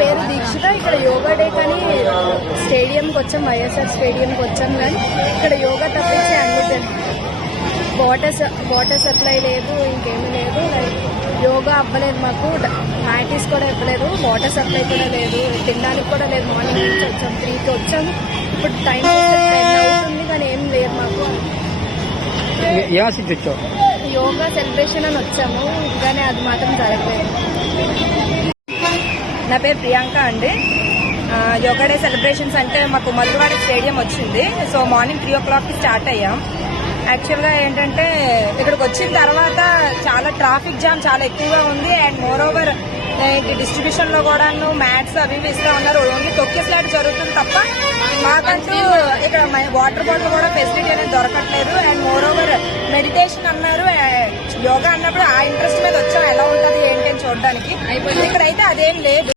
పేరు దీక్షిత. ఇక్కడ యోగా డే కానీ స్టేడియంకి వచ్చాం, వైఎస్ఆర్ స్టేడియంకి వచ్చాం. కానీ ఇక్కడ యోగా తప్పించి అన్ని వాటర్ సప్లై లేదు, ఇంకేమీ లేదు. లైక్ యోగా అవ్వలేదు, మాకు మ్యాటీస్ కూడా ఇవ్వలేదు, వాటర్ సప్లై కూడా లేదు, తినడానికి కూడా లేదు. మార్నింగ్ నుంచి వచ్చాం, 3కి వచ్చాం, ఇప్పుడు టైం 10 అవుతుంది కానీ ఏం లేదు మాకు. యోగా సెలబ్రేషన్ అని వచ్చాము కానీ అది మాత్రం జరగలేదు. నా పేరు ప్రియాంక అండి. యోగా డే సెలబ్రేషన్స్ అంటే మాకు మధురవాడ స్టేడియం వచ్చింది. సో మార్నింగ్ 3 o'clockకి స్టార్ట్ అయ్యాం. యాక్చువల్గా ఏంటంటే ఇక్కడికి వచ్చిన తర్వాత చాలా ట్రాఫిక్ జామ్ చాలా ఎక్కువగా ఉంది. అండ్ మోర్ ఓవర్ డిస్ట్రిబ్యూషన్ లో కూడా మ్యాట్స్ అవి ఇస్తూ ఉన్నారు. ఓన్లీ తొక్కేసలాట జరుగుతుంది తప్ప మాకంటూ ఇక్కడ వాటర్ బాటిల్ కూడా ఫెసిలిటీ అనేది దొరకట్లేదు. అండ్ మోర్ ఓవర్ మెడిటేషన్ అన్నారు, యోగా అన్నప్పుడు ఆ ఇంట్రెస్ట్ మీద వచ్చాం ఎలా ఉంటుంది ఏంటి అని చూడడానికి. ఇక్కడైతే అదేం లేదు.